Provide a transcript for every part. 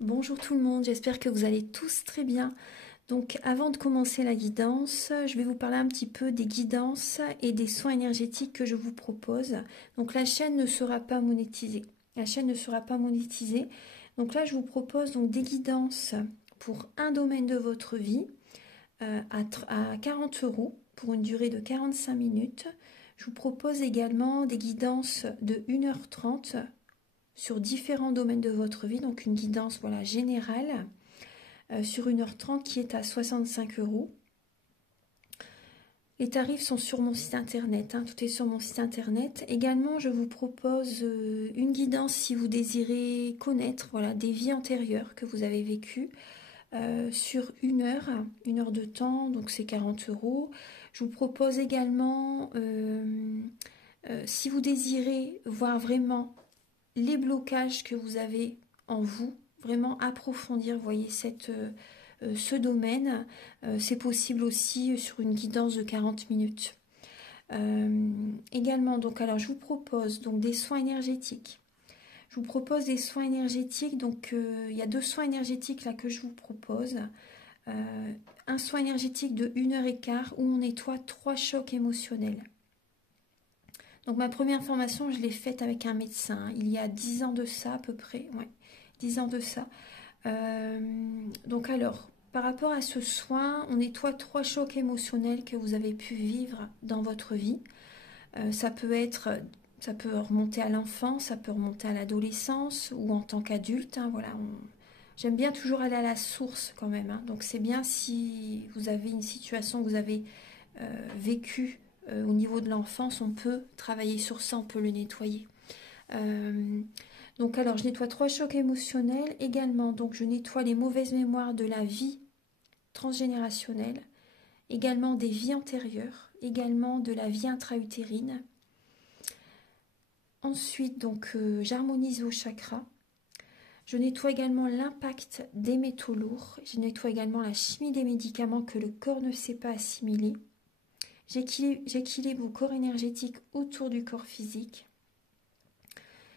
Bonjour tout le monde, j'espère que vous allez tous très bien. Donc avant de commencer la guidance, je vais vous parler un petit peu des guidances et des soins énergétiques que je vous propose. Donc la chaîne ne sera pas monétisée. La chaîne ne sera pas monétisée. Donc là je vous propose donc des guidances pour un domaine de votre vie à 40 € pour une durée de 45 minutes. Je vous propose également des guidances de 1h30 sur différents domaines de votre vie, donc une guidance voilà, générale sur 1h30 qui est à 65 €. Les tarifs sont sur mon site internet, tout est sur mon site internet. Également, je vous propose une guidance si vous désirez connaître voilà, des vies antérieures que vous avez vécues sur une heure de temps, donc c'est 40 €. Je vous propose également, si vous désirez voir vraiment les blocages que vous avez en vous, vraiment approfondir, voyez, ce domaine. C'est possible aussi sur une guidance de 40 minutes. Également, donc, alors je vous propose donc des soins énergétiques. Je vous propose des soins énergétiques, donc il y a 2 soins énergétiques là que je vous propose. Un soin énergétique de 1h15 où on nettoie 3 chocs émotionnels. Donc ma première formation, je l'ai faite avec un médecin, il y a 10 ans de ça à peu près, ouais, 10 ans de ça. Donc alors, par rapport à ce soin, on nettoie 3 chocs émotionnels que vous avez pu vivre dans votre vie. Ça peut remonter à l'enfance, ça peut remonter à l'adolescence ou en tant qu'adulte. Voilà, j'aime bien toujours aller à la source quand même. Donc c'est bien si vous avez une situation que vous avez vécue au niveau de l'enfance, on peut travailler sur ça, on peut le nettoyer. Donc alors je nettoie 3 chocs émotionnels également, donc je nettoie les mauvaises mémoires de la vie transgénérationnelle, également des vies antérieures, également de la vie intra-utérine. Ensuite donc j'harmonise vos chakras. Je nettoie également l'impact des métaux lourds, je nettoie également la chimie des médicaments que le corps ne sait pas assimiler. J'équilibre vos corps énergétiques autour du corps physique.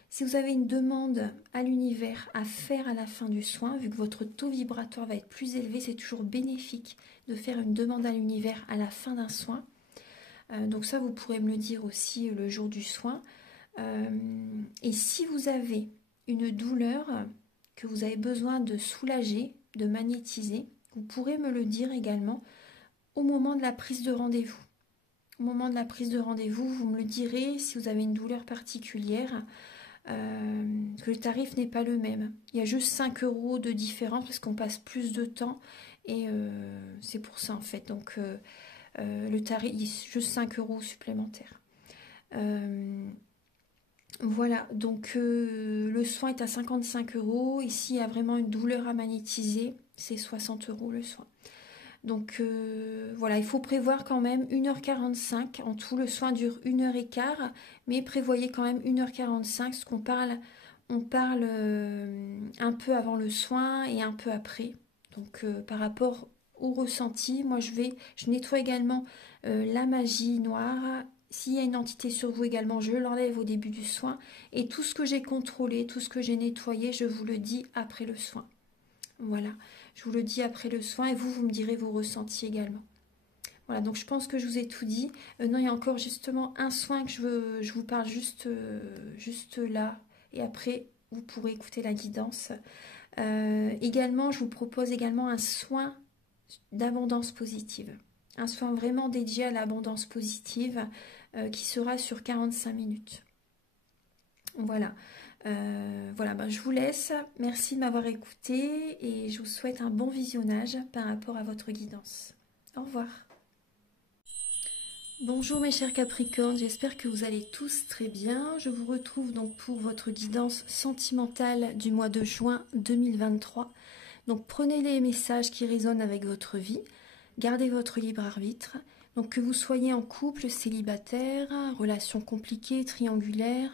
Si vous avez une demande à l'univers à faire à la fin du soin, vu que votre taux vibratoire va être plus élevé, c'est toujours bénéfique de faire une demande à l'univers à la fin d'un soin. Donc ça, vous pourrez me le dire aussi le jour du soin. Et si vous avez une douleur que vous avez besoin de soulager, de magnétiser, vous pourrez me le dire également au moment de la prise de rendez-vous. Au moment de la prise de rendez-vous, vous me le direz si vous avez une douleur particulière. Que le tarif n'est pas le même. Il y a juste 5 € de différence parce qu'on passe plus de temps et c'est pour ça en fait. Donc le tarif, il y a juste 5 € supplémentaires. Voilà, donc le soin est à 55 €. Ici, il y a vraiment une douleur à magnétiser. C'est 60 € le soin. Donc voilà, il faut prévoir quand même 1h45. En tout, le soin dure 1h15, mais prévoyez quand même 1h45, parce qu'on parle, on parle un peu avant le soin et un peu après. Donc par rapport au ressenti, moi je nettoie également la magie noire. S'il y a une entité sur vous également, je l'enlève au début du soin. Et tout ce que j'ai contrôlé, tout ce que j'ai nettoyé, je vous le dis après le soin. Voilà, je vous le dis après le soin et vous me direz vos ressentis également. Voilà, donc je pense que je vous ai tout dit. Non, il y a encore justement un soin que je vous parle juste là. Et après, vous pourrez écouter la guidance. Également, je vous propose également un soin d'abondance positive. Un soin vraiment dédié à l'abondance positive qui sera sur 45 minutes. Voilà. Voilà, je vous laisse. Merci de m'avoir écouté et je vous souhaite un bon visionnage par rapport à votre guidance. Au revoir. Bonjour mes chers Capricornes, j'espère que vous allez tous très bien. Je vous retrouve donc pour votre guidance sentimentale du mois de juin 2023. Donc prenez les messages qui résonnent avec votre vie, gardez votre libre arbitre. Donc que vous soyez en couple, célibataire, relation compliquée, triangulaire,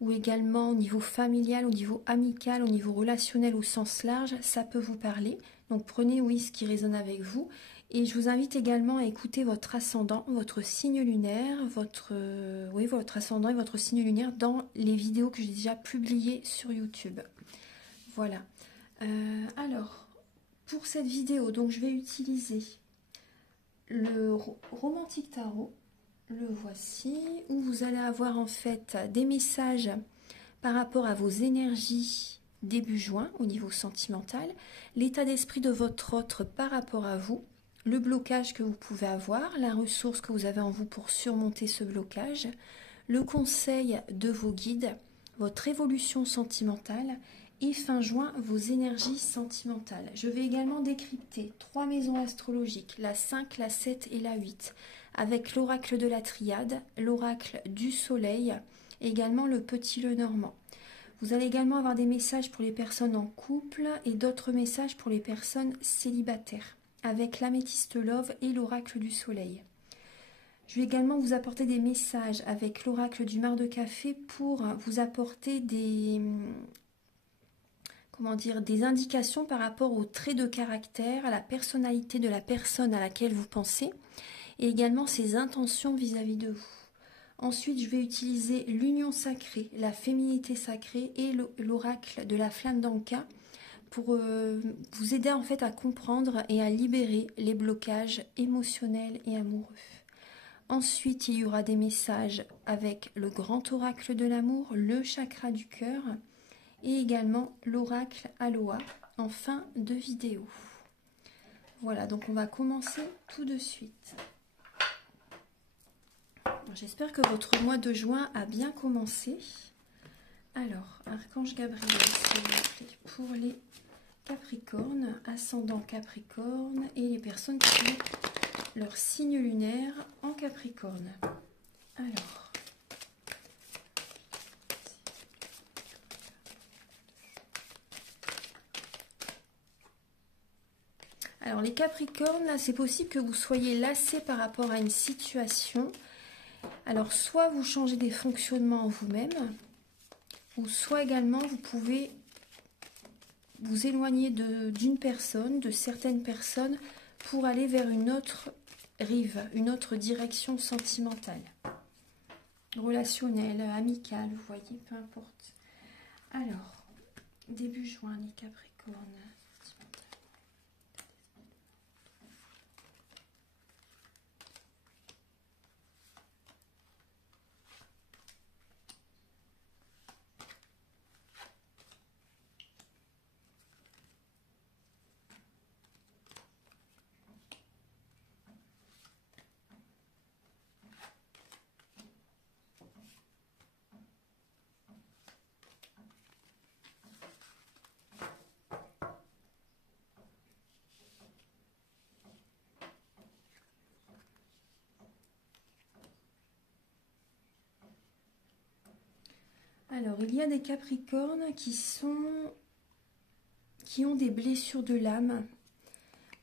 ou également au niveau familial, au niveau amical, au niveau relationnel au sens large, ça peut vous parler. Donc prenez oui ce qui résonne avec vous. Et je vous invite également à écouter votre ascendant, votre signe lunaire, votre ascendant et votre signe lunaire dans les vidéos que j'ai déjà publiées sur YouTube. Voilà. Alors, pour cette vidéo, donc je vais utiliser le Romantique Tarot. Le voici, où vous allez avoir en fait des messages par rapport à vos énergies début juin au niveau sentimental, l'état d'esprit de votre autre par rapport à vous, le blocage que vous pouvez avoir, la ressource que vous avez en vous pour surmonter ce blocage, le conseil de vos guides, votre évolution sentimentale et fin juin, vos énergies sentimentales. Je vais également décrypter 3 maisons astrologiques, la 5, la 7 et la 8, avec l'oracle de la triade, l'oracle du soleil, et également le petit Lenormand. Vous allez également avoir des messages pour les personnes en couple et d'autres messages pour les personnes célibataires, avec l'améthyste love et l'oracle du soleil. Je vais également vous apporter des messages avec l'oracle du mar de café pour vous apporter des indications par rapport aux traits de caractère, à la personnalité de la personne à laquelle vous pensez et également ses intentions vis-à-vis de vous. Ensuite, je vais utiliser l'union sacrée, la féminité sacrée et l'oracle de la flamme d'Anka pour vous aider en fait à comprendre et à libérer les blocages émotionnels et amoureux. Ensuite, il y aura des messages avec le grand oracle de l'amour, le chakra du cœur et également l'oracle Aloha en fin de vidéo. Voilà, donc on va commencer tout de suite. J'espère que votre mois de juin a bien commencé. Alors, Archange Gabriel, s'il vous plaît, pour les Capricornes, ascendant Capricorne et les personnes qui ont leur signe lunaire en Capricorne. Alors les Capricornes, là, c'est possible que vous soyez lassés par rapport à une situation. Alors, soit vous changez des fonctionnements en vous-même, ou soit également vous pouvez vous éloigner d'une personne, de certaines personnes, pour aller vers une autre rive, une autre direction sentimentale, relationnelle, amicale, vous voyez, peu importe. Alors, début juin, les Capricornes. Alors, il y a des Capricornes qui ont des blessures de l'âme.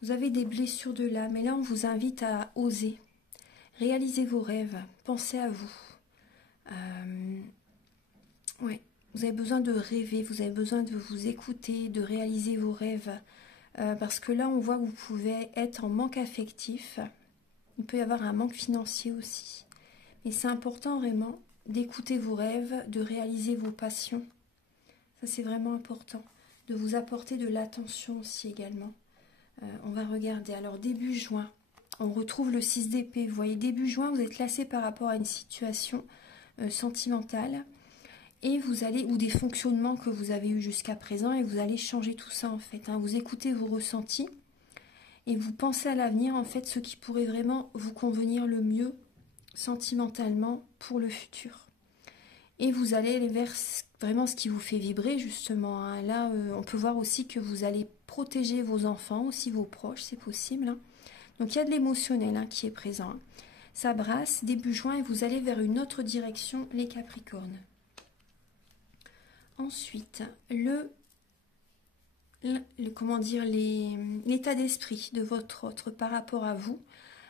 Vous avez des blessures de l'âme et là, on vous invite à oser. Réalisez vos rêves, pensez à vous. Ouais, vous avez besoin de rêver, vous avez besoin de vous écouter, de réaliser vos rêves. Parce que là, on voit que vous pouvez être en manque affectif. Il peut y avoir un manque financier aussi. Mais c'est important vraiment d'écouter vos rêves, de réaliser vos passions. Ça, c'est vraiment important. De vous apporter de l'attention aussi également. On va regarder. Alors, début juin, on retrouve le 6 d'épée. Vous voyez, début juin, vous êtes lassé par rapport à une situation sentimentale. Et vous allez, ou des fonctionnements que vous avez eu jusqu'à présent, et vous allez changer tout ça en fait. Vous écoutez vos ressentis et vous pensez à l'avenir, en fait, ce qui pourrait vraiment vous convenir le mieux sentimentalement pour le futur. Et vous allez aller vers vraiment ce qui vous fait vibrer justement. Là, on peut voir aussi que vous allez protéger vos enfants, aussi vos proches, c'est possible. Donc il y a de l'émotionnel qui est présent. Ça brasse début juin et vous allez vers une autre direction, les Capricornes. Ensuite, l'état d'esprit de votre autre par rapport à vous.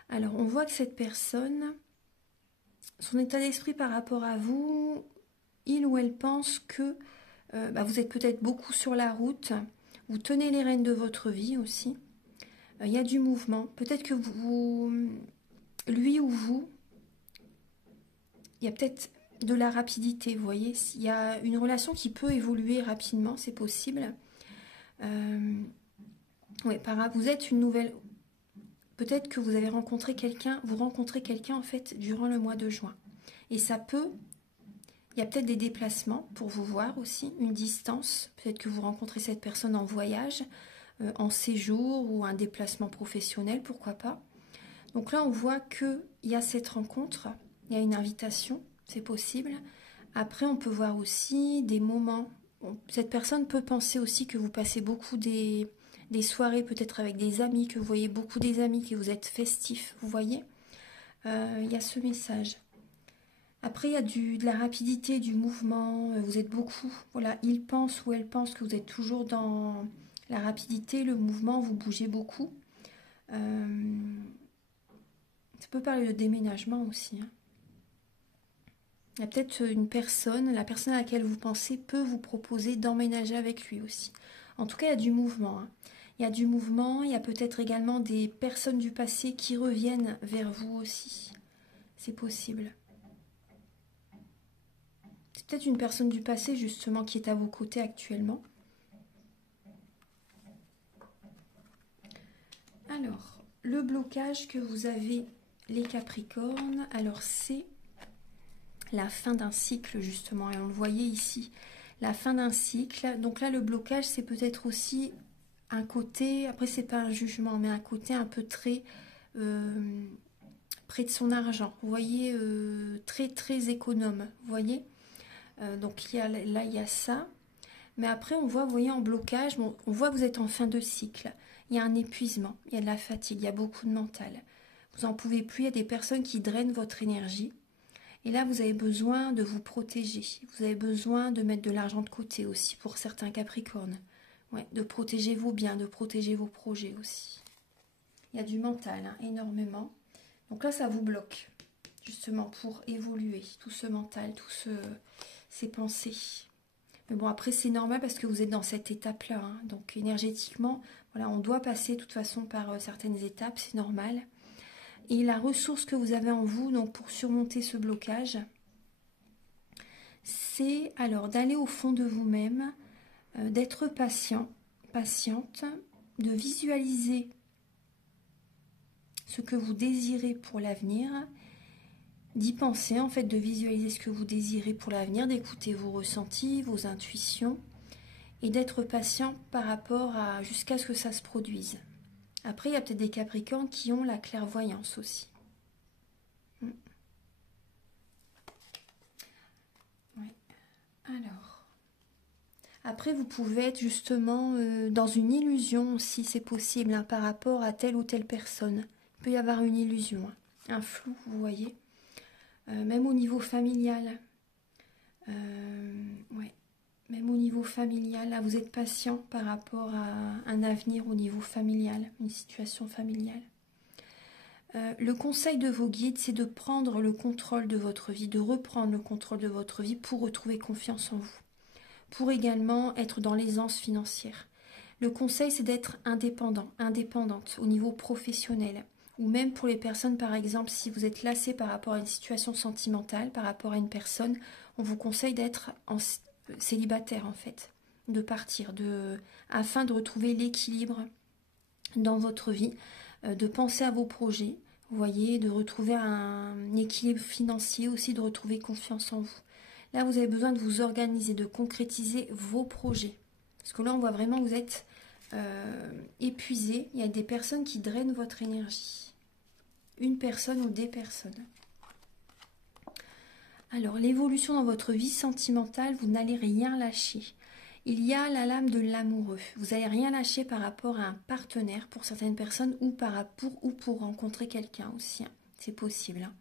Alors, on voit que cette personne, son état d'esprit par rapport à vous, il ou elle pense que vous êtes peut-être beaucoup sur la route, vous tenez les rênes de votre vie aussi. Il y a du mouvement. Peut-être que lui ou vous, il y a peut-être de la rapidité, vous voyez. Il y a une relation qui peut évoluer rapidement, c'est possible. Ouais, vous êtes une nouvelle... Peut-être que vous avez rencontré quelqu'un, vous rencontrez quelqu'un en fait durant le mois de juin. Et ça peut... Il y a peut-être des déplacements pour vous voir aussi, une distance. Peut-être que vous rencontrez cette personne en voyage, en séjour ou un déplacement professionnel, pourquoi pas. Donc là, on voit qu'il y a cette rencontre, il y a une invitation, c'est possible. Après, on peut voir aussi des moments. Cette personne peut penser aussi que vous passez beaucoup des soirées peut-être avec des amis, que vous voyez beaucoup des amis, que vous êtes festif, vous voyez. Il y a ce message. Après, il y a de la rapidité, du mouvement, vous êtes beaucoup. Voilà, il pense ou elle pense que vous êtes toujours dans la rapidité, le mouvement, vous bougez beaucoup. Ça peut parler de déménagement aussi. Hein. Il y a peut-être une personne, la personne à laquelle vous pensez peut vous proposer d'emménager avec lui aussi. En tout cas, il y a du mouvement. Hein. Il y a du mouvement, il y a peut-être également des personnes du passé qui reviennent vers vous aussi. C'est possible. C'est peut-être une personne du passé justement qui est à vos côtés actuellement. Alors, le blocage que vous avez, les Capricornes, alors c'est la fin d'un cycle justement, et on le voyait ici, la fin d'un cycle. Donc là, le blocage, c'est peut-être aussi un côté, après c'est pas un jugement, mais un côté un peu très près de son argent. Vous voyez, très très économe, vous voyez. Donc là, il y a ça. Mais après, on voit, vous voyez, en blocage, bon, on voit que vous êtes en fin de cycle. Il y a un épuisement, il y a de la fatigue, il y a beaucoup de mental. Vous n'en pouvez plus, il y a des personnes qui drainent votre énergie. Et là, vous avez besoin de vous protéger. Vous avez besoin de mettre de l'argent de côté aussi pour certains Capricornes. Ouais, de protéger vos biens, de protéger vos projets aussi. Il y a du mental, hein, énormément. Donc là, ça vous bloque, justement, pour évoluer. Tout ce mental, ces pensées. Mais bon, après, c'est normal parce que vous êtes dans cette étape-là. Hein. Donc, énergétiquement, voilà, on doit passer de toute façon par certaines étapes, c'est normal. Et la ressource que vous avez en vous, donc pour surmonter ce blocage, c'est alors d'aller au fond de vous-même, d'être patient, patiente, de visualiser ce que vous désirez pour l'avenir, d'y penser en fait, de visualiser ce que vous désirez pour l'avenir, d'écouter vos ressentis, vos intuitions, et d'être patient par rapport à jusqu'à ce que ça se produise. Après, il y a peut-être des Capricornes qui ont la clairvoyance aussi. Ouais. Alors, après, vous pouvez être justement dans une illusion, si c'est possible, hein, par rapport à telle ou telle personne. Il peut y avoir une illusion, hein, un flou, vous voyez. Même au niveau familial. Ouais. Même au niveau familial, là, vous êtes patient par rapport à un avenir au niveau familial, une situation familiale. Le conseil de vos guides, c'est de prendre le contrôle de votre vie, de reprendre le contrôle de votre vie pour retrouver confiance en vous, pour également être dans l'aisance financière. Le conseil, c'est d'être indépendant, indépendante au niveau professionnel, ou même pour les personnes, par exemple, si vous êtes lassé par rapport à une situation sentimentale, par rapport à une personne, on vous conseille d'être célibataire en fait, de partir, afin de retrouver l'équilibre dans votre vie, de penser à vos projets, vous voyez, de retrouver un équilibre financier aussi, de retrouver confiance en vous. Là, vous avez besoin de vous organiser, de concrétiser vos projets. Parce que là, on voit vraiment que vous êtes épuisé. Il y a des personnes qui drainent votre énergie. Une personne ou des personnes. Alors, l'évolution dans votre vie sentimentale, vous n'allez rien lâcher. Il y a la lame de l'amoureux. Vous n'allez rien lâcher par rapport à un partenaire pour certaines personnes ou pour rencontrer quelqu'un aussi. Hein. C'est possible. Hein.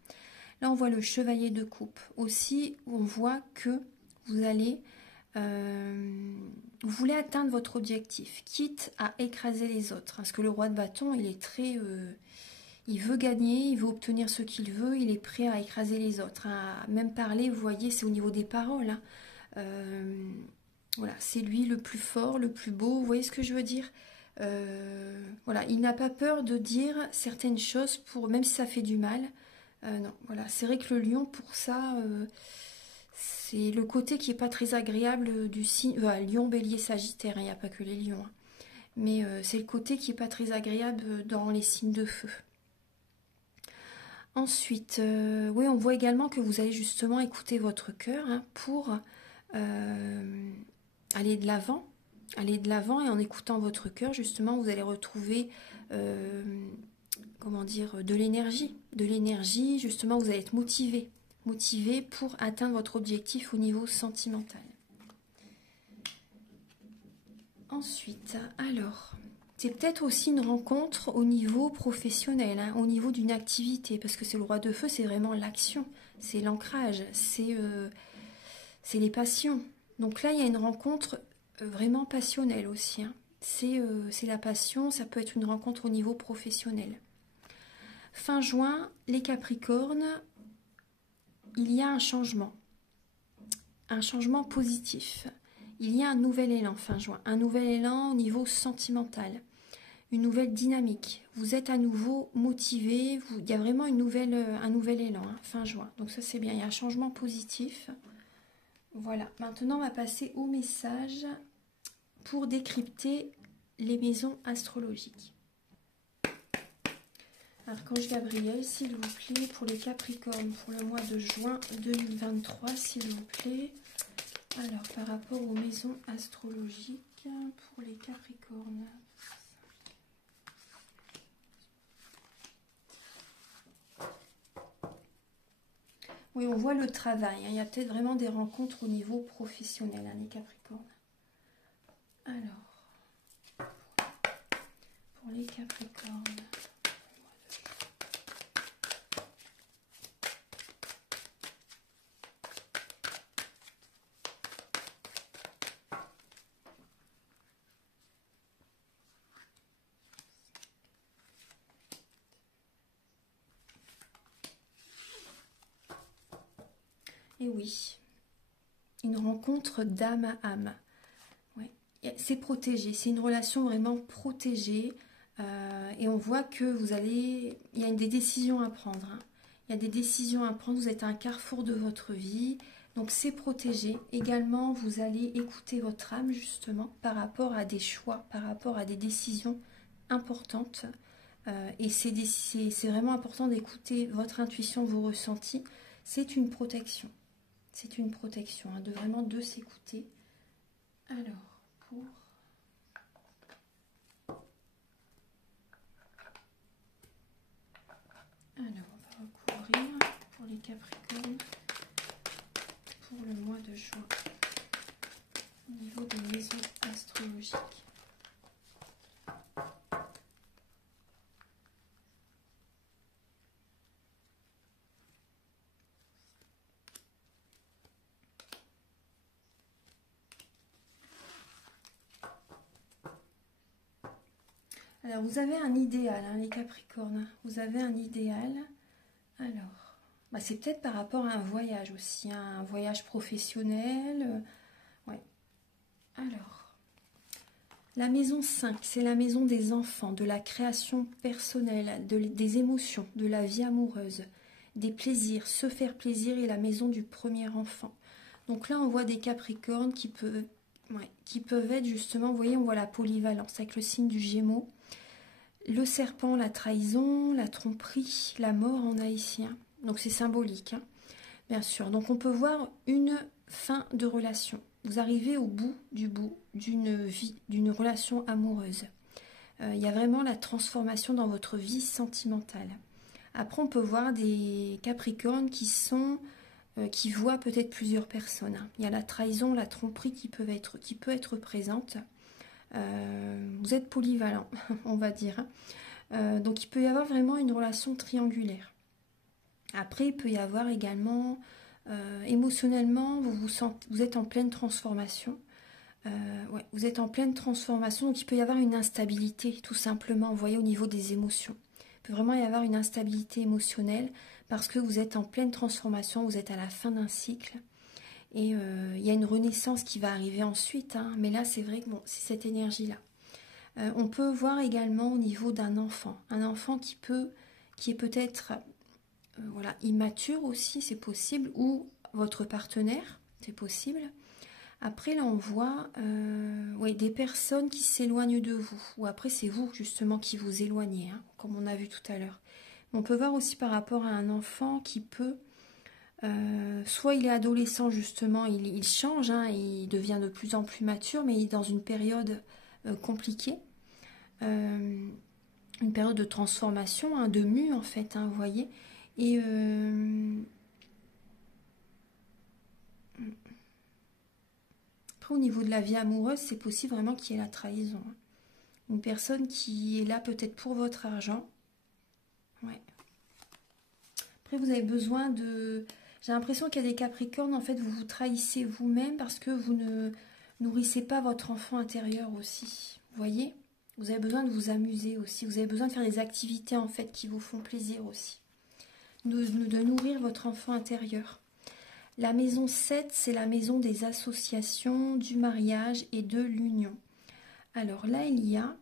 Là, on voit le chevalier de coupe. Aussi, on voit que vous allez... vous voulez atteindre votre objectif, quitte à écraser les autres. Parce que le roi de bâton, il est très... il veut gagner, il veut obtenir ce qu'il veut, il est prêt à écraser les autres. Hein. À même parler, vous voyez, c'est au niveau des paroles. Hein. Voilà, c'est lui le plus fort, le plus beau, vous voyez ce que je veux dire. Voilà, il n'a pas peur de dire certaines choses, même si ça fait du mal. Non, voilà, c'est vrai que le lion, pour ça, c'est le côté qui n'est pas très agréable du signe. Lion, bélier, sagittaire, il n'y a pas que les lions. Hein. Mais c'est le côté qui n'est pas très agréable dans les signes de feu. Ensuite, oui, on voit également que vous allez justement écouter votre cœur hein, pour aller de l'avant. Aller de l'avant et en écoutant votre cœur, justement, vous allez retrouver, comment dire, de l'énergie. De l'énergie, justement, vous allez être motivé. Motivé pour atteindre votre objectif au niveau sentimental. Ensuite, alors, c'est peut-être aussi une rencontre au niveau professionnel, hein, au niveau d'une activité, parce que c'est le roi de feu, c'est vraiment l'action, c'est l'ancrage, c'est les passions. Donc là, il y a une rencontre vraiment passionnelle aussi. Hein. C'est la passion, ça peut être une rencontre au niveau professionnel. Fin juin, les Capricornes, il y a un changement positif. Il y a un nouvel élan fin juin, un nouvel élan au niveau sentimental, une nouvelle dynamique. Vous êtes à nouveau motivé, il y a vraiment un nouvel élan hein, fin juin. Donc ça c'est bien, il y a un changement positif. Voilà, maintenant on va passer au message pour décrypter les maisons astrologiques. Archange Gabriel, s'il vous plaît, pour les Capricornes, pour le mois de juin 2023, s'il vous plaît. Alors, par rapport aux maisons astrologiques, pour les Capricornes. Oui, on voit le travail. Hein. Il y a peut-être vraiment des rencontres au niveau professionnel, hein, les Capricornes. Alors, pour les Capricornes. Et oui, une rencontre d'âme à âme. Ouais. C'est protégé, c'est une relation vraiment protégée. Et on voit que il y a des décisions à prendre. Hein. Il y a des décisions à prendre, vous êtes à un carrefour de votre vie. Donc c'est protégé. Également, vous allez écouter votre âme justement par rapport à des choix, par rapport à des décisions importantes. Et c'est vraiment important d'écouter votre intuition, vos ressentis. C'est une protection. C'est une protection, hein, vraiment de s'écouter. Alors, pour... Alors, on va recouvrir pour les Capricornes pour le mois de juin au niveau des maisons astrologiques. Alors, vous avez un idéal, hein, les Capricornes. Vous avez un idéal. Alors, bah, c'est peut-être par rapport à un voyage aussi, hein, un voyage professionnel. Ouais. Alors, la maison 5, c'est la maison des enfants, de la création personnelle, des émotions, de la vie amoureuse, des plaisirs, se faire plaisir et la maison du premier enfant. Donc là, on voit des Capricornes qui peuvent être justement, vous voyez, on voit la polyvalence avec le signe du Gémeaux. Le serpent, la trahison, la tromperie, la mort en haïtien. Donc c'est symbolique, hein, bien sûr. Donc on peut voir une fin de relation. Vous arrivez au bout d'une vie, d'une relation amoureuse. Il y a vraiment la transformation dans votre vie sentimentale. Après, on peut voir des Capricornes qui voient peut-être plusieurs personnes. Hein. Il y a la trahison, la tromperie qui peut être présente. Vous êtes polyvalent, on va dire. Donc il peut y avoir vraiment une relation triangulaire. Après, il peut y avoir également, émotionnellement, vous êtes en pleine transformation. Ouais, vous êtes en pleine transformation, donc il peut y avoir une instabilité, tout simplement, vous voyez, au niveau des émotions. Il peut vraiment y avoir une instabilité émotionnelle parce que vous êtes en pleine transformation, vous êtes à la fin d'un cycle. Et il y a une renaissance qui va arriver ensuite, hein, mais là c'est vrai que bon, c'est cette énergie-là. On peut voir également au niveau d'un enfant, un enfant qui est peut-être voilà, immature aussi, c'est possible, ou votre partenaire, c'est possible. Après, là, on voit ouais, des personnes qui s'éloignent de vous. Ou après, c'est vous, justement, qui vous éloignez, hein, comme on a vu tout à l'heure. On peut voir aussi par rapport à un enfant qui peut... soit il est adolescent, justement, il change, hein, il devient de plus en plus mature, mais il est dans une période compliquée. Une période de transformation, hein, de mue, en fait, hein, vous voyez. Et... après, au niveau de la vie amoureuse, c'est possible vraiment qu'il y ait la trahison, hein. Une personne qui est là peut-être pour votre argent. Ouais. Après, vous avez besoin de... J'ai l'impression qu'il y a des Capricornes, en fait, vous vous trahissez vous-même parce que vous ne nourrissez pas votre enfant intérieur aussi. Vous voyez? Vous avez besoin de vous amuser aussi. Vous avez besoin de faire des activités, en fait, qui vous font plaisir aussi. De nourrir votre enfant intérieur. La maison 7, c'est la maison des associations, du mariage et de l'union. Alors là, il y a...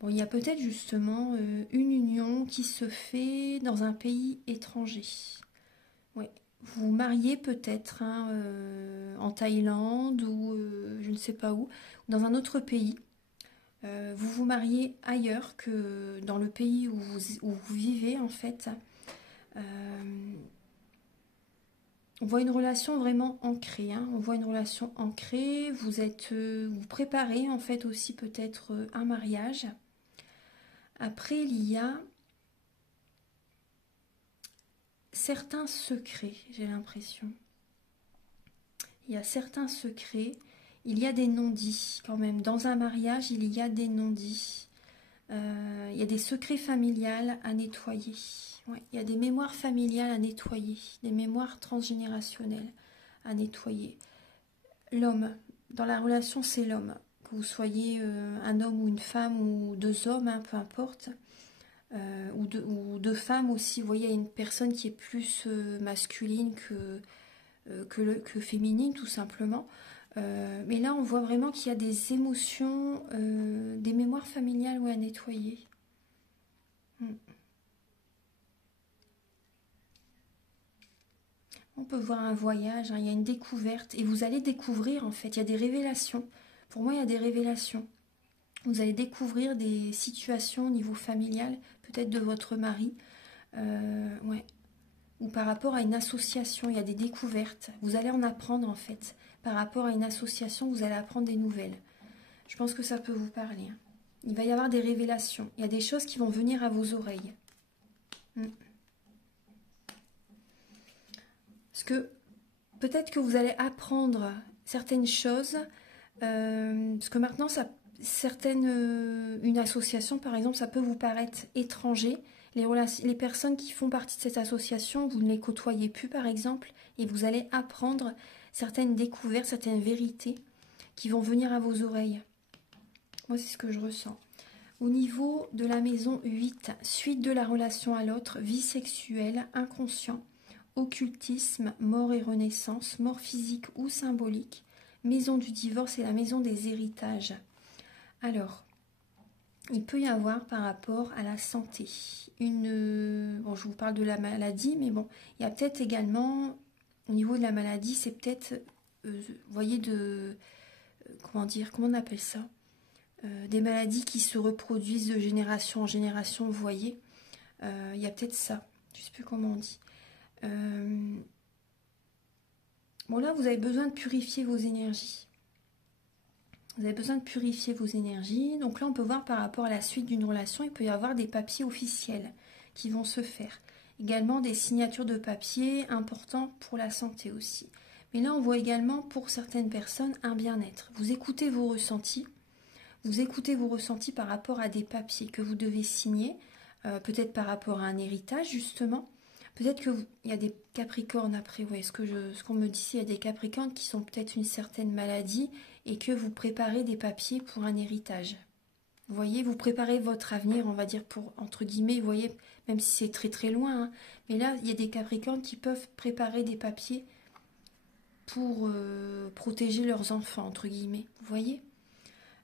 Bon, il y a peut-être justement une union qui se fait dans un pays étranger. Ouais. Vous vous mariez peut-être, hein, en Thaïlande ou je ne sais pas où, dans un autre pays. Vous vous mariez ailleurs que dans le pays où vous vivez en fait. Euh, on voit une relation vraiment ancrée, hein. On voit une relation ancrée. Vous préparez en fait aussi peut-être un mariage. Après, il y a certains secrets, j'ai l'impression. Il y a certains secrets. Il y a des non-dits quand même. Dans un mariage, il y a des non-dits. Il y a des secrets familiales à nettoyer. Ouais, il y a des mémoires familiales à nettoyer. Des mémoires transgénérationnelles à nettoyer. L'homme, dans la relation, c'est l'homme. Que vous soyez un homme ou une femme ou deux hommes, hein, peu importe. Ou deux femmes aussi. Vous voyez, il y a une personne qui est plus masculine que féminine, tout simplement. Mais là, on voit vraiment qu'il y a des émotions, des mémoires familiales, ouais, à nettoyer. Hmm. On peut voir un voyage, hein, il y a une découverte. Et vous allez découvrir, en fait, il y a des révélations. Pour moi, il y a des révélations. Vous allez découvrir des situations au niveau familial, peut-être de votre mari. Ouais. Ou par rapport à une association, il y a des découvertes. Vous allez en apprendre, en fait. Par rapport à une association, vous allez apprendre des nouvelles. Je pense que ça peut vous parler, hein. Il va y avoir des révélations. Il y a des choses qui vont venir à vos oreilles. Parce que peut-être que vous allez apprendre certaines choses. Parce que maintenant, une association, par exemple, ça peut vous paraître étranger. Les personnes qui font partie de cette association, vous ne les côtoyez plus, par exemple. Et vous allez apprendre certaines découvertes, certaines vérités qui vont venir à vos oreilles. Moi, c'est ce que je ressens. Au niveau de la maison 8, suite de la relation à l'autre, vie sexuelle, inconscient, occultisme, mort et renaissance, mort physique ou symbolique, maison du divorce et la maison des héritages. Alors, il peut y avoir par rapport à la santé bon, je vous parle de la maladie, mais bon, il y a peut-être également, au niveau de la maladie, c'est peut-être, vous voyez, comment dire, comment on appelle ça, des maladies qui se reproduisent de génération en génération, vous voyez. Il y a peut-être ça, je ne sais plus comment on dit. Bon, là, vous avez besoin de purifier vos énergies. Vous avez besoin de purifier vos énergies. Donc là, on peut voir par rapport à la suite d'une relation, il peut y avoir des papiers officiels qui vont se faire. Également des signatures de papier importants pour la santé aussi. Mais là, on voit également pour certaines personnes un bien-être. Vous écoutez vos ressentis. Vous écoutez vos ressentis par rapport à des papiers que vous devez signer. Peut-être par rapport à un héritage, justement. Peut-être qu'il y a des Capricornes après, ouais, ce qu'on me dit, il y a des Capricornes qui sont peut-être une certaine maladie et que vous préparez des papiers pour un héritage. Vous voyez, vous préparez votre avenir, on va dire, pour, entre guillemets, vous voyez, même si c'est très très loin, hein, mais là, il y a des Capricornes qui peuvent préparer des papiers pour protéger leurs enfants, entre guillemets, vous voyez.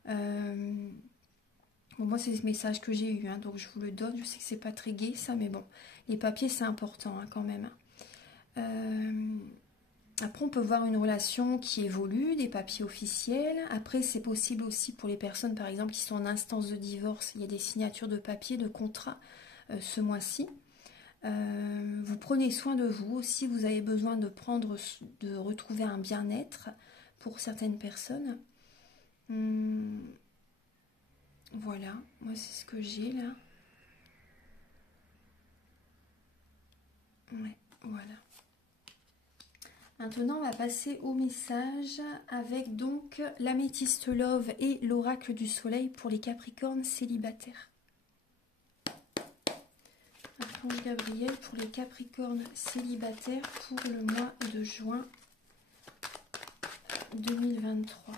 Bon, moi, c'est ce message que j'ai eu, hein, donc je vous le donne. Je sais que c'est pas très gai, ça, mais bon, les papiers, c'est important, hein, quand même. Après, on peut voir une relation qui évolue, des papiers officiels. Après, c'est possible aussi pour les personnes, par exemple, qui sont en instance de divorce. Il y a des signatures de papiers, de contrats ce mois-ci. Vous prenez soin de vous. Si vous avez besoin de retrouver un bien-être pour certaines personnes. Voilà, moi c'est ce que j'ai là. Ouais, voilà. Maintenant, on va passer au message avec donc l'améthyste love et l'oracle du soleil pour les capricornes célibataires. Archange Gabriel pour les capricornes célibataires pour le mois de juin 2023.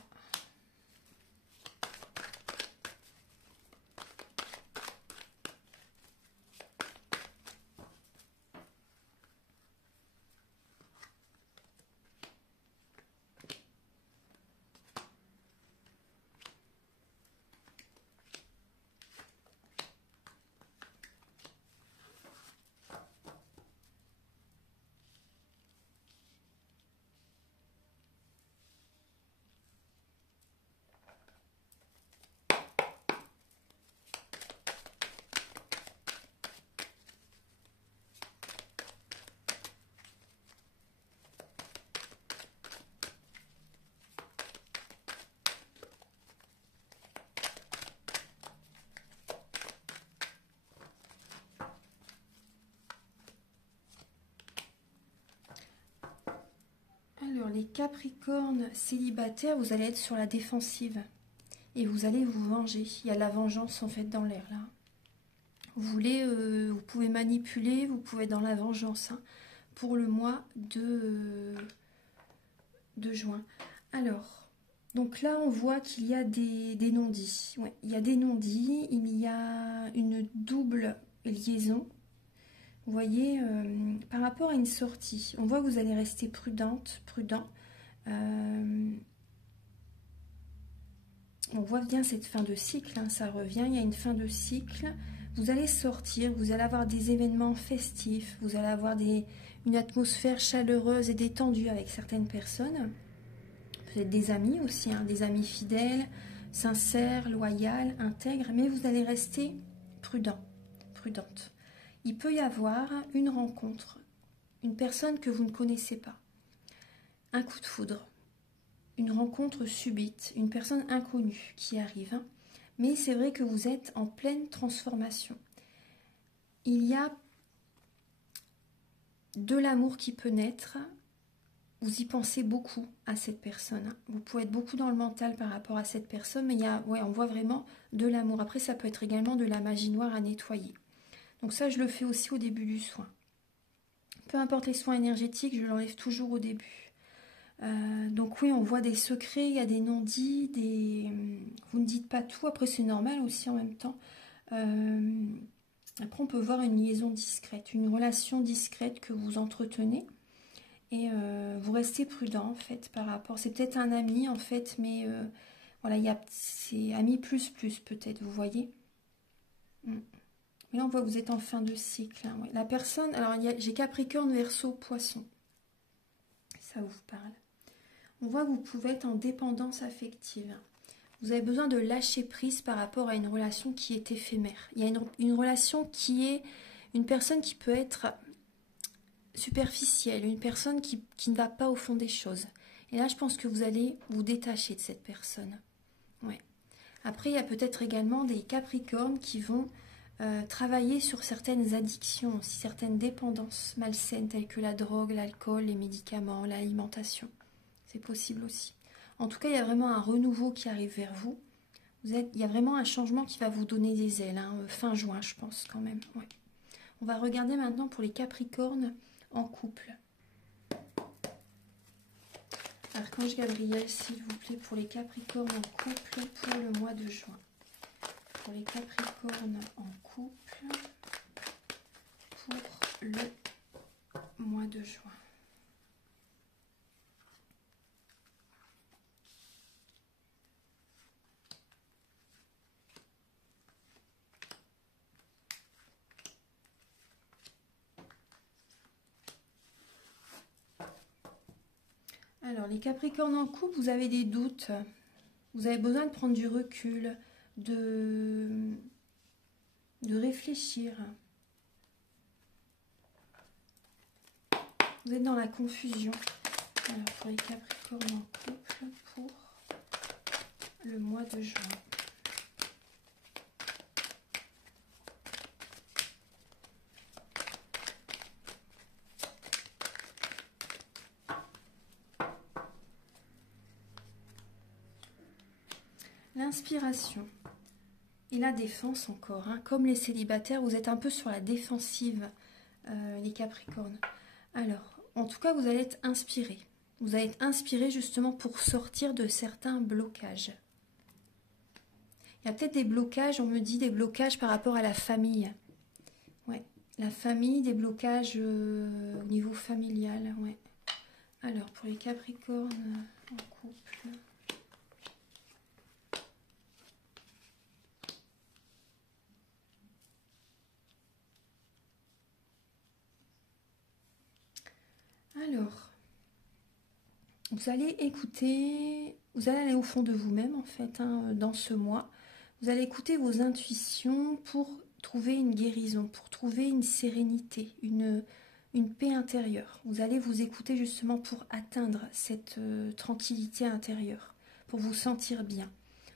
Alors, les capricornes célibataires, vous allez être sur la défensive. Et vous allez vous venger. Il y a de la vengeance en fait dans l'air là. Vous pouvez manipuler, vous pouvez être dans la vengeance hein, pour le mois de juin. Alors, donc là on voit qu'il y a des non-dits. Ouais, il y a des non-dits, il y a une double liaison. Vous voyez, par rapport à une sortie, on voit que vous allez rester prudent. On voit bien cette fin de cycle, hein, ça revient, il y a une fin de cycle. Vous allez sortir, vous allez avoir des événements festifs, vous allez avoir une atmosphère chaleureuse et détendue avec certaines personnes. Peut-être des amis aussi, hein, des amis fidèles, sincères, loyaux, intègres, mais vous allez rester prudente. Il peut y avoir une rencontre, une personne que vous ne connaissez pas, un coup de foudre, une rencontre subite, une personne inconnue qui arrive. Hein. Mais c'est vrai que vous êtes en pleine transformation. Il y a de l'amour qui peut naître. Vous y pensez beaucoup à cette personne. Hein. Vous pouvez être beaucoup dans le mental par rapport à cette personne, mais on voit vraiment de l'amour. Après, ça peut être également de la magie noire à nettoyer. Donc ça, je le fais aussi au début du soin. Peu importe les soins énergétiques, je l'enlève toujours au début. Donc oui, on voit des secrets, il y a des non-dits, vous ne dites pas tout, après c'est normal aussi en même temps. Après on peut voir une liaison discrète, une relation discrète que vous entretenez et vous restez prudent en fait par rapport, c'est peut-être un ami en fait, mais voilà, c'est ami plus peut-être, vous voyez. Mais là on voit que vous êtes en fin de cycle. Hein, ouais. La personne, alors j'ai Capricorne, Verseau, Poisson, ça vous parle. On voit que vous pouvez être en dépendance affective. Vous avez besoin de lâcher prise par rapport à une relation qui est éphémère. Il y a une relation qui est une personne qui peut être superficielle, une personne qui ne va pas au fond des choses. Et là, je pense que vous allez vous détacher de cette personne. Ouais. Après, il y a peut-être également des Capricornes qui vont travailler sur certaines addictions, aussi certaines dépendances malsaines telles que la drogue, l'alcool, les médicaments, l'alimentation. C'est possible aussi. En tout cas, il y a vraiment un renouveau qui arrive vers vous. Il y a vraiment un changement qui va vous donner des ailes. Hein, fin juin, je pense quand même. Ouais. On va regarder maintenant pour les Capricornes en couple. Archange Gabriel, s'il vous plaît, pour les Capricornes en couple pour le mois de juin. Pour les Capricornes en couple pour le mois de juin. Alors, les Capricornes en couple, vous avez des doutes. Vous avez besoin de prendre du recul, de réfléchir. Vous êtes dans la confusion. Alors, pour les Capricornes en couple, pour le mois de juin. L'inspiration et la défense encore. Hein. Comme les célibataires, vous êtes un peu sur la défensive, les Capricornes. Alors, en tout cas, vous allez être inspiré. Vous allez être inspiré justement pour sortir de certains blocages. Il y a peut-être des blocages, on me dit des blocages par rapport à la famille. Ouais, la famille, des blocages au niveau familial. Ouais. Alors, pour les Capricornes en couple... Alors, vous allez écouter, vous allez aller au fond de vous-même en fait, hein, dans ce mois. Vous allez écouter vos intuitions pour trouver une guérison, pour trouver une sérénité, une paix intérieure. Vous allez vous écouter justement pour atteindre cette tranquillité intérieure, pour vous sentir bien,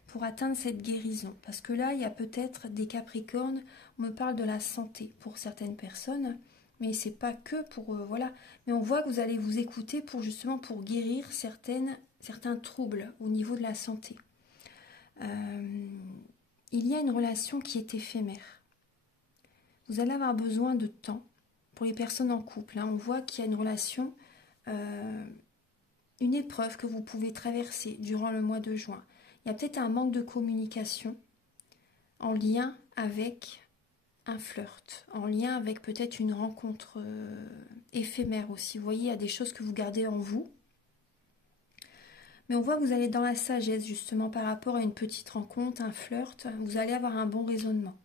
pour atteindre cette guérison. Parce que là, il y a peut-être des Capricornes, on me parle de la santé pour certaines personnes, mais c'est pas que pour... voilà. Mais on voit que vous allez vous écouter pour justement pour guérir certains troubles au niveau de la santé. Il y a une relation qui est éphémère. Vous allez avoir besoin de temps pour les personnes en couple. Hein. On voit qu'il y a une relation, une épreuve que vous pouvez traverser durant le mois de juin. Il y a peut-être un manque de communication en lien avec... un flirt, en lien avec peut-être une rencontre éphémère aussi. Vous voyez, il y a des choses que vous gardez en vous. Mais on voit que vous allez dans la sagesse, justement, par rapport à une petite rencontre, un flirt. Vous allez avoir un bon raisonnement.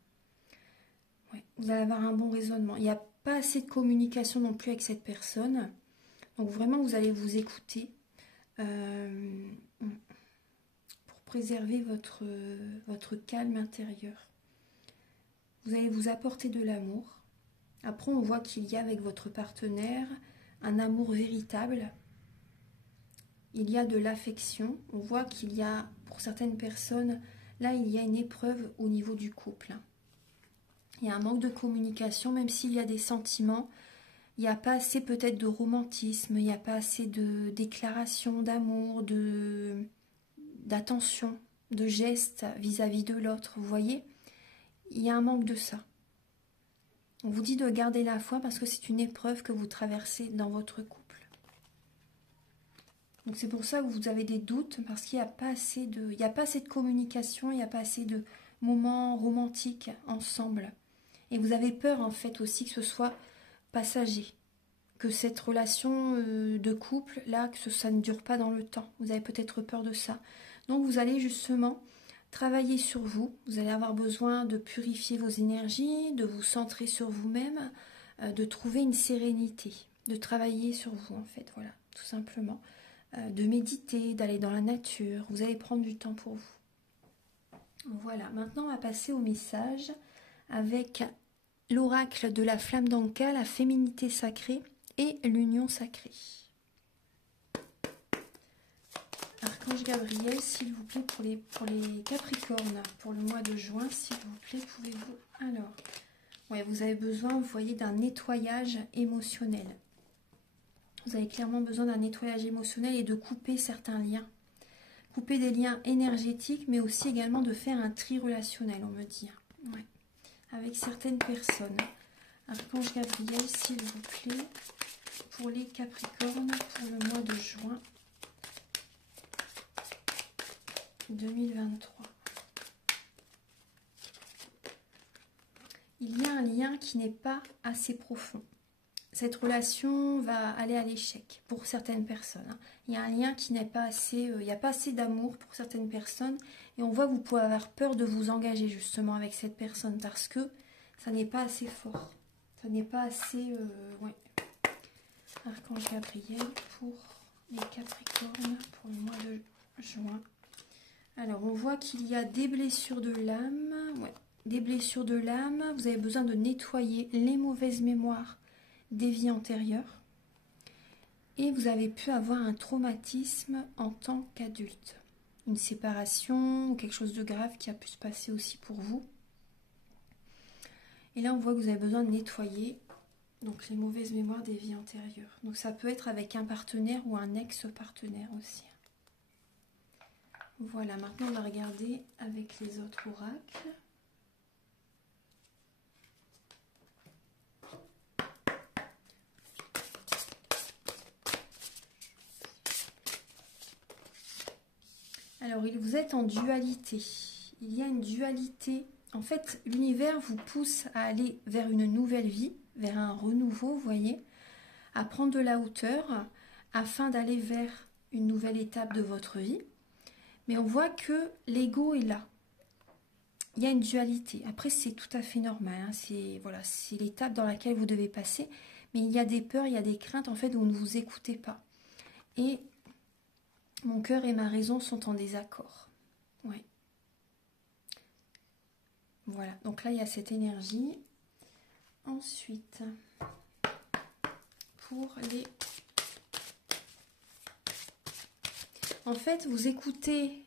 Ouais, vous allez avoir un bon raisonnement. Il n'y a pas assez de communication non plus avec cette personne. Donc vraiment, vous allez vous écouter pour préserver votre calme intérieur. Vous allez vous apporter de l'amour. Après, on voit qu'il y a avec votre partenaire un amour véritable. Il y a de l'affection. On voit qu'il y a, pour certaines personnes, là, il y a une épreuve au niveau du couple. Il y a un manque de communication, même s'il y a des sentiments. Il n'y a pas assez peut-être de romantisme, il n'y a pas assez de déclaration d'amour, d'attention, de gestes vis-à-vis de l'autre. Vous voyez ? Il y a un manque de ça. On vous dit de garder la foi parce que c'est une épreuve que vous traversez dans votre couple. Donc c'est pour ça que vous avez des doutes parce qu'il n'y a pas assez de communication, il n'y a pas assez de moments romantiques ensemble. Et vous avez peur en fait aussi que ce soit passager, que cette relation de couple là, que ça ne dure pas dans le temps. Vous avez peut-être peur de ça. Donc vous allez justement travailler sur vous, vous allez avoir besoin de purifier vos énergies, de vous centrer sur vous-même, de trouver une sérénité, de travailler sur vous en fait, voilà, tout simplement. De méditer, d'aller dans la nature, vous allez prendre du temps pour vous. Voilà, maintenant on va passer au message avec l'oracle de la flamme d'Anka, la féminité sacrée et l'union sacrée. Archange Gabriel, s'il vous plaît, pour les Capricornes, pour le mois de juin, s'il vous plaît, pouvez-vous... Alors, ouais, vous avez besoin, vous voyez, d'un nettoyage émotionnel. Vous avez clairement besoin d'un nettoyage émotionnel et de couper certains liens. Couper des liens énergétiques, mais aussi également de faire un tri relationnel, on me dit. Ouais. Avec certaines personnes. Archange Gabriel, s'il vous plaît, pour les Capricornes, pour le mois de juin 2023. Il y a un lien qui n'est pas assez profond. Cette relation va aller à l'échec pour certaines personnes. Il y a un lien qui n'est pas assez, il n'y a pas assez d'amour pour certaines personnes. Et on voit que vous pouvez avoir peur de vous engager justement avec cette personne parce que ça n'est pas assez fort. Ça n'est pas assez... ouais. Archange Gabriel pour les Capricornes pour le mois de juin. Alors, on voit qu'il y a des blessures de l'âme. Ouais, des blessures de l'âme. Vous avez besoin de nettoyer les mauvaises mémoires des vies antérieures. Et vous avez pu avoir un traumatisme en tant qu'adulte. Une séparation ou quelque chose de grave qui a pu se passer aussi pour vous. Et là, on voit que vous avez besoin de nettoyer donc les mauvaises mémoires des vies antérieures. Donc ça peut être avec un partenaire ou un ex-partenaire aussi. Voilà, maintenant on va regarder avec les autres oracles. Alors, vous êtes en dualité. Il y a une dualité. En fait, l'univers vous pousse à aller vers une nouvelle vie, vers un renouveau, vous voyez, à prendre de la hauteur afin d'aller vers une nouvelle étape de votre vie. Mais on voit que l'ego est là. Il y a une dualité. Après, c'est tout à fait normal. Hein. C'est l'étape dans laquelle vous devez passer. Mais il y a des peurs, il y a des craintes, en fait, où vous ne vous écoutez pas. Et mon cœur et ma raison sont en désaccord. Ouais. Voilà, donc là, il y a cette énergie. Ensuite, pour les... En fait, vous écoutez,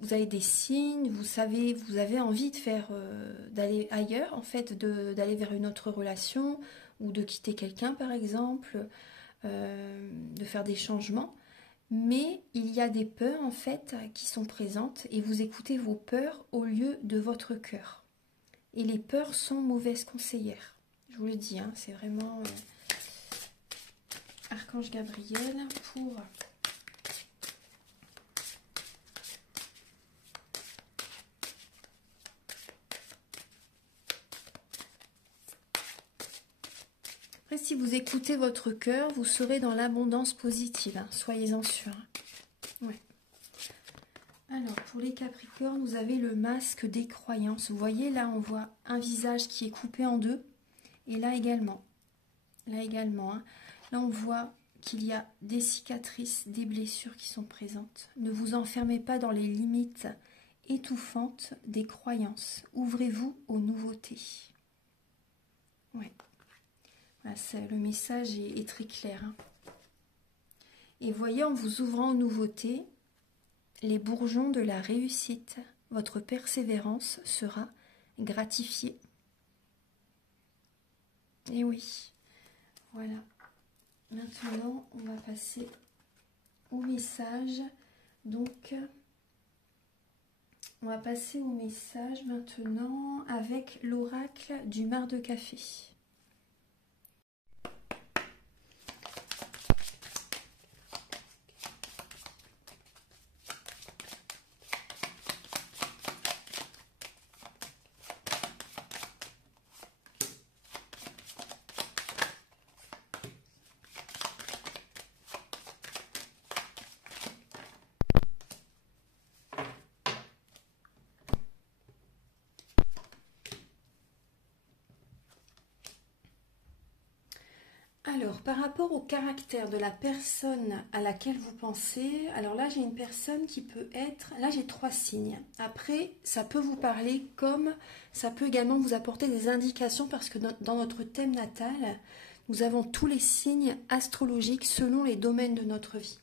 vous avez des signes, vous savez, vous avez envie de faire, d'aller ailleurs, en fait, d'aller vers une autre relation, ou de quitter quelqu'un, par exemple, de faire des changements. Mais il y a des peurs, en fait, qui sont présentes, et vous écoutez vos peurs au lieu de votre cœur. Et les peurs sont mauvaises conseillères. Je vous le dis, hein, c'est vraiment Archange Gabriel pour... Après, si vous écoutez votre cœur, vous serez dans l'abondance positive. Hein, soyez-en sûrs. Ouais. Alors, pour les Capricornes, vous avez le masque des croyances. Vous voyez, là, on voit un visage qui est coupé en deux. Et là également. Là également. Hein. Là, on voit qu'il y a des cicatrices, des blessures qui sont présentes. Ne vous enfermez pas dans les limites étouffantes des croyances. Ouvrez-vous aux nouveautés. Ouais. Voilà, le message est très clair. Hein. Et voyez, en vous ouvrant aux nouveautés, les bourgeons de la réussite, votre persévérance sera gratifiée. Et oui, voilà. Maintenant, on va passer au message. Donc, on va passer au message maintenant avec l'oracle du mar de café. Alors, par rapport au caractère de la personne à laquelle vous pensez, alors là, j'ai une personne qui peut être... Là, j'ai 3 signes. Après, ça peut vous parler comme ça peut également vous apporter des indications parce que dans notre thème natal, nous avons tous les signes astrologiques selon les domaines de notre vie.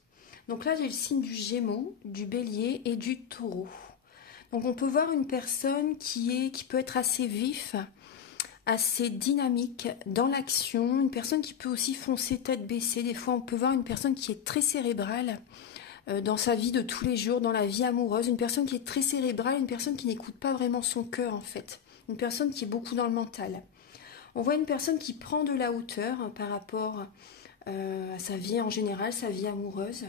Donc là, j'ai le signe du Gémeaux, du Bélier et du Taureau. Donc, on peut voir une personne qui peut être assez vif, assez dynamique dans l'action, une personne qui peut aussi foncer tête baissée. Des fois, on peut voir une personne qui est très cérébrale dans sa vie de tous les jours, dans la vie amoureuse, une personne qui est très cérébrale, une personne qui n'écoute pas vraiment son cœur en fait, une personne qui est beaucoup dans le mental. On voit une personne qui prend de la hauteur par rapport à sa vie en général, sa vie amoureuse.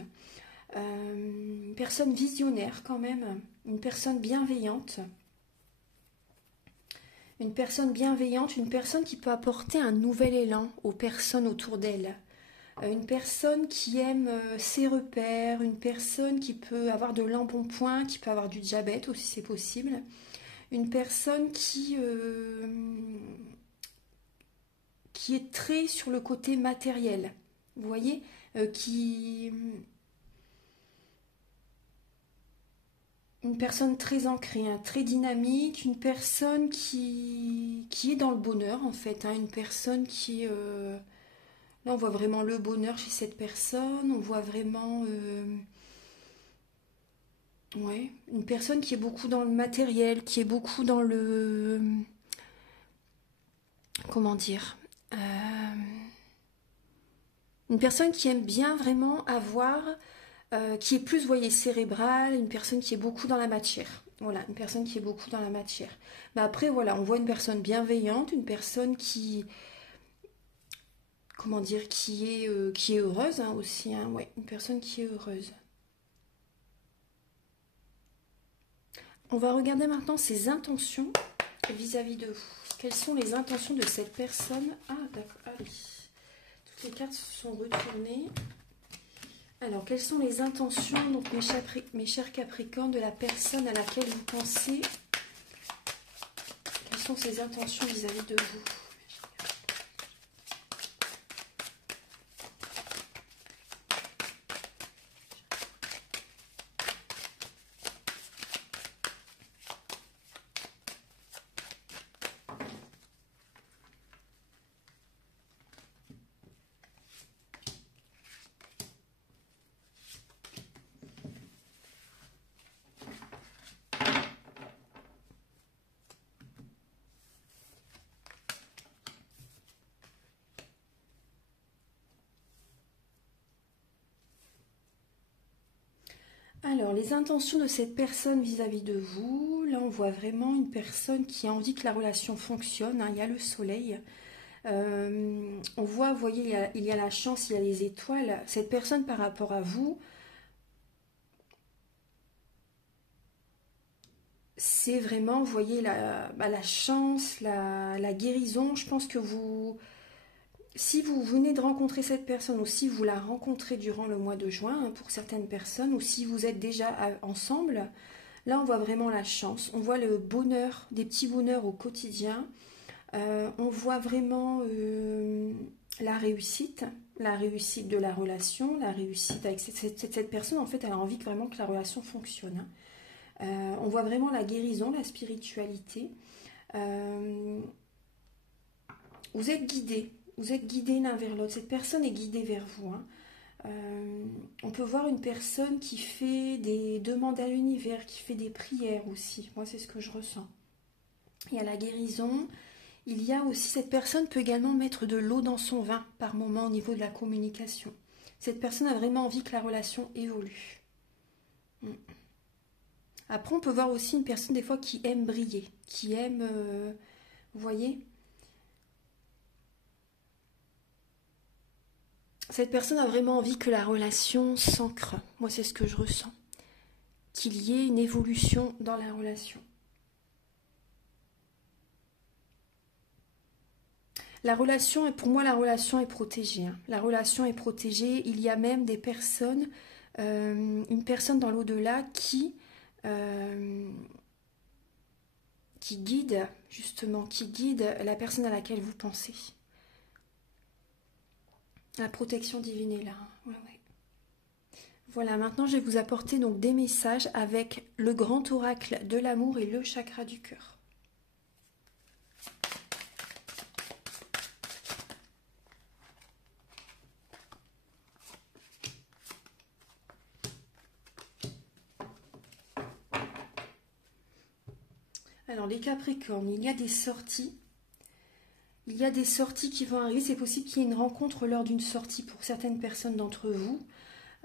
Une personne visionnaire quand même, une personne bienveillante. Une personne bienveillante, une personne qui peut apporter un nouvel élan aux personnes autour d'elle. Une personne qui aime ses repères, une personne qui peut avoir de l'embonpoint, qui peut avoir du diabète aussi, c'est possible. Une personne qui est très sur le côté matériel. Vous voyez, qui... Une personne très ancrée, hein, très dynamique, une personne qui est dans le bonheur en fait, hein, une personne qui... là on voit vraiment le bonheur chez cette personne, on voit vraiment... ouais, une personne qui est beaucoup dans le matériel, qui est beaucoup dans le... comment dire, une personne qui aime bien vraiment avoir, qui est plus, vous voyez, cérébrale, une personne qui est beaucoup dans la matière. Voilà, une personne qui est beaucoup dans la matière. Mais après, voilà, on voit une personne bienveillante, une personne qui, comment dire, qui est heureuse hein, aussi. Hein, ouais, une personne qui est heureuse. On va regarder maintenant ses intentions vis-à-vis de vous. Quelles sont les intentions de cette personne? Ah, d'accord, ah oui. Toutes les cartes se sont retournées. Alors, quelles sont les intentions, donc mes chers Capricornes, de la personne à laquelle vous pensez? Quelles sont ses intentions vis-à-vis de vous? Alors, les intentions de cette personne vis-à-vis de vous, là on voit vraiment une personne qui a envie que la relation fonctionne, hein, il y a le soleil, on voit, vous voyez, il y a la chance, il y a les étoiles, cette personne par rapport à vous, c'est vraiment, vous voyez, la chance, la guérison, je pense que vous... Si vous venez de rencontrer cette personne ou si vous la rencontrez durant le mois de juin, hein, pour certaines personnes, ou si vous êtes déjà ensemble, là on voit vraiment la chance, on voit le bonheur, des petits bonheurs au quotidien, on voit vraiment la réussite de la relation, la réussite avec cette personne, en fait elle a envie vraiment que la relation fonctionne. Hein. On voit vraiment la guérison, la spiritualité. Euh, vous êtes guidés l'un vers l'autre. Cette personne est guidée vers vous. Hein. On peut voir une personne qui fait des demandes à l'univers, qui fait des prières aussi. Moi, c'est ce que je ressens. Il y a la guérison. Il y a aussi, cette personne peut également mettre de l'eau dans son vin par moment au niveau de la communication. Cette personne a vraiment envie que la relation évolue. Après, on peut voir aussi une personne des fois qui aime briller, qui aime, vous voyez, cette personne a vraiment envie que la relation s'ancre. Moi, c'est ce que je ressens. Qu'il y ait une évolution dans la relation. La relation, pour moi, la relation est protégée. Hein. La relation est protégée. Il y a même des personnes, une personne dans l'au-delà qui guide, justement, qui guide la personne à laquelle vous pensez. La protection divine est là. Ouais, ouais. Voilà, maintenant je vais vous apporter donc des messages avec le grand oracle de l'amour et le chakra du cœur. Alors les Capricornes, il y a des sorties. Il y a des sorties qui vont arriver. C'est possible qu'il y ait une rencontre lors d'une sortie pour certaines personnes d'entre vous.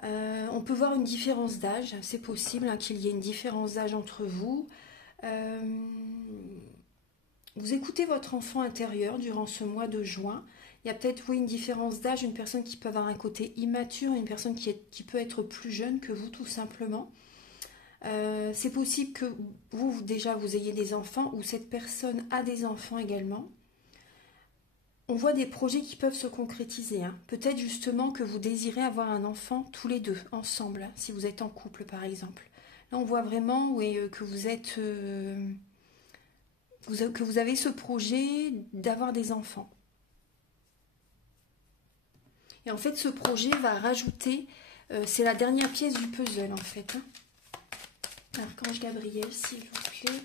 On peut voir une différence d'âge. C'est possible hein, qu'il y ait une différence d'âge entre vous. Vous écoutez votre enfant intérieur durant ce mois de juin. Il y a peut-être oui, une différence d'âge, une personne qui peut avoir un côté immature, une personne qui peut être plus jeune que vous tout simplement. C'est possible que vous, déjà, vous ayez des enfants ou cette personne a des enfants également. On voit des projets qui peuvent se concrétiser. Hein. Peut-être justement que vous désirez avoir un enfant tous les deux, ensemble, hein, si vous êtes en couple par exemple. Là, on voit vraiment oui, que vous êtes... que vous avez ce projet d'avoir des enfants. Et en fait, ce projet va rajouter, c'est la dernière pièce du puzzle en fait. Hein. Archange Gabriel, s'il vous plaît.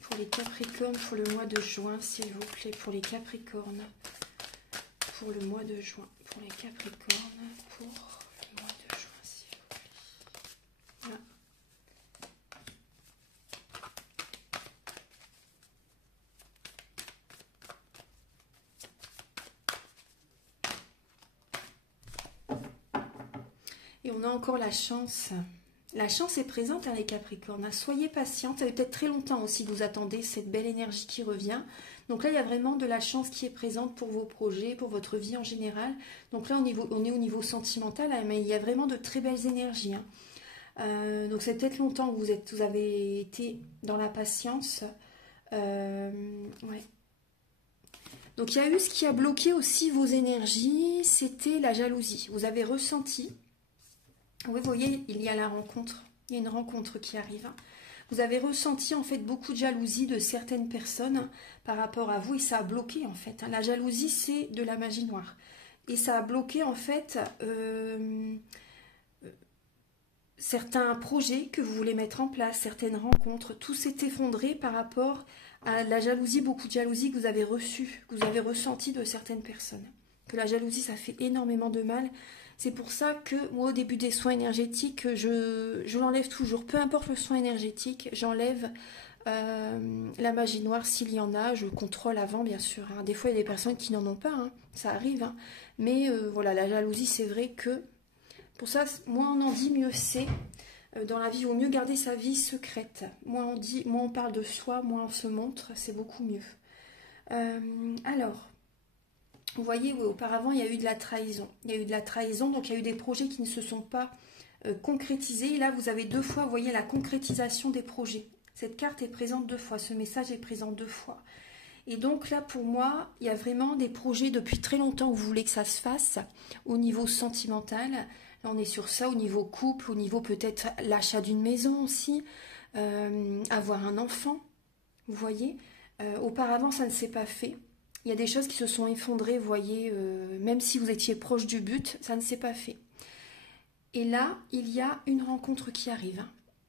Pour les Capricornes, pour le mois de juin, s'il vous plaît. Pour les Capricornes, pour le mois de juin. Pour les Capricornes, pour le mois de juin, s'il vous plaît. Voilà. Et on a encore la chance. La chance est présente, hein, les Capricornes. Hein. Soyez patients. Ça fait peut-être très longtemps aussi que vous attendez cette belle énergie qui revient. Donc là, il y a vraiment de la chance qui est présente pour vos projets, pour votre vie en général. Donc là, on est au niveau sentimental, hein, mais il y a vraiment de très belles énergies. Hein. Donc c'est peut-être longtemps que vous avez été dans la patience. Ouais. Donc il y a eu ce qui a bloqué aussi vos énergies, c'était la jalousie. Vous avez ressenti... Oui, vous voyez, il y a la rencontre. Il y a une rencontre qui arrive. Hein. Vous avez ressenti en fait beaucoup de jalousie de certaines personnes par rapport à vous et ça a bloqué en fait. Hein. La jalousie, c'est de la magie noire. Et ça a bloqué en fait certains projets que vous voulez mettre en place, certaines rencontres. Tout s'est effondré par rapport à la jalousie, beaucoup de jalousie que vous avez reçue, que vous avez ressenti de certaines personnes. Que la jalousie, ça fait énormément de mal. C'est pour ça que moi, au début des soins énergétiques, je l'enlève toujours. Peu importe le soin énergétique, j'enlève la magie noire s'il y en a. Je contrôle avant, bien sûr. Hein. Des fois, il y a des personnes qui n'en ont pas. Hein. Ça arrive. Hein. Mais voilà, la jalousie, c'est vrai que... Pour ça, moins on en dit, mieux c'est. Dans la vie, il vaut mieux garder sa vie secrète. Moins on dit, moins on parle de soi, moins on se montre. C'est beaucoup mieux. Alors... Vous voyez, oui, auparavant, il y a eu de la trahison. Il y a eu de la trahison, donc il y a eu des projets qui ne se sont pas concrétisés. Et là, vous avez deux fois, vous voyez, la concrétisation des projets. Cette carte est présente deux fois, ce message est présent deux fois. Et donc là, pour moi, il y a vraiment des projets depuis très longtemps où vous voulez que ça se fasse au niveau sentimental. Là, on est sur ça, au niveau couple, au niveau peut-être l'achat d'une maison aussi, avoir un enfant, vous voyez. Auparavant, ça ne s'est pas fait. Il y a des choses qui se sont effondrées, vous voyez, même si vous étiez proche du but, ça ne s'est pas fait. Et là, il y a une rencontre qui arrive, hein,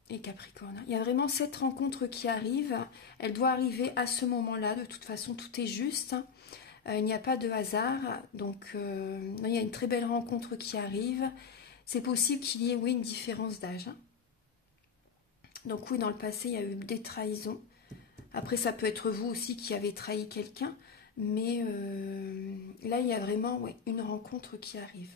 les Capricornes. Il y a vraiment cette rencontre qui arrive, elle doit arriver à ce moment-là, de toute façon, tout est juste. Hein. Il n'y a pas de hasard, donc il y a une très belle rencontre qui arrive. C'est possible qu'il y ait, oui, une différence d'âge. Hein. Donc oui, dans le passé, il y a eu des trahisons. Après, ça peut être vous aussi qui avez trahi quelqu'un. Mais là, il y a vraiment une rencontre qui arrive.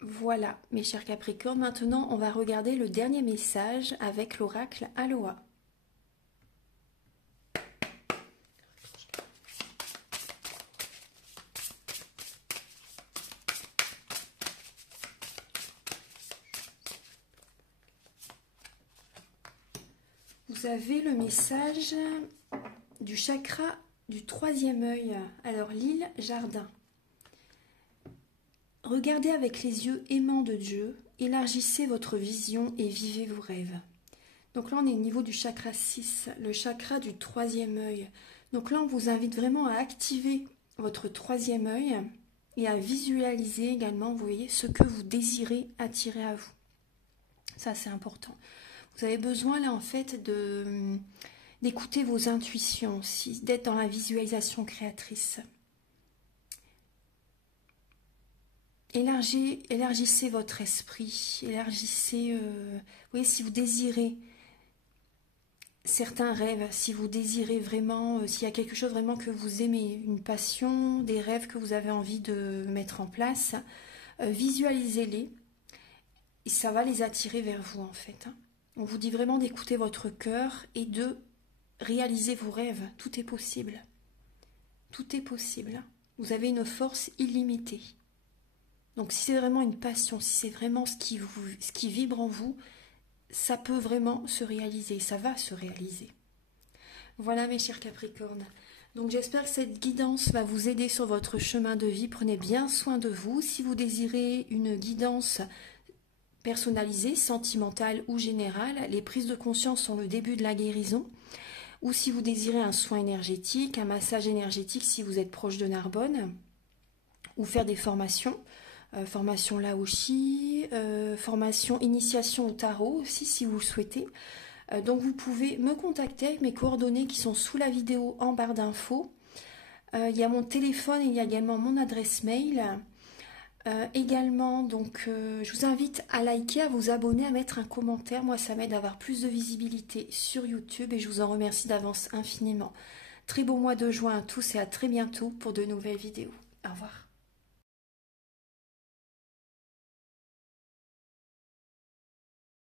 Voilà, mes chers Capricornes. Maintenant, on va regarder le dernier message avec l'oracle Aloha. Vous avez le message du chakra du troisième œil. Alors, l'île Jardin. Regardez avec les yeux aimants de Dieu, élargissez votre vision et vivez vos rêves. Donc là, on est au niveau du chakra 6, le chakra du troisième œil. Donc là, on vous invite vraiment à activer votre troisième œil et à visualiser également, vous voyez, ce que vous désirez attirer à vous. Ça, c'est important. Vous avez besoin, là, en fait, d'écouter vos intuitions aussi, d'être dans la visualisation créatrice. Élargissez votre esprit, élargissez, vous voyez, si vous désirez certains rêves, si vous désirez vraiment, s'il y a quelque chose vraiment que vous aimez, une passion, des rêves que vous avez envie de mettre en place, visualisez-les et ça va les attirer vers vous en fait. Hein. On vous dit vraiment d'écouter votre cœur et de réaliser vos rêves. Tout est possible. Tout est possible. Vous avez une force illimitée. Donc si c'est vraiment une passion, si c'est vraiment ce qui vibre en vous, ça peut vraiment se réaliser, ça va se réaliser. Voilà mes chers Capricornes. Donc j'espère que cette guidance va vous aider sur votre chemin de vie. Prenez bien soin de vous. Si vous désirez une guidance personnalisée, sentimentale ou générale, les prises de conscience sont le début de la guérison. ou si vous désirez un soin énergétique, un massage énergétique si vous êtes proche de Narbonne, ou faire des formations, formation Laoshi, formation initiation au tarot aussi si vous le souhaitez. Donc vous pouvez me contacter avec mes coordonnées qui sont sous la vidéo en barre d'infos. Il y a mon téléphone et il y a également mon adresse mail. Également, donc, je vous invite à liker, à vous abonner, à mettre un commentaire. Moi, ça m'aide à avoir plus de visibilité sur YouTube et je vous en remercie d'avance infiniment. Très beau mois de juin à tous et à très bientôt pour de nouvelles vidéos. Au revoir.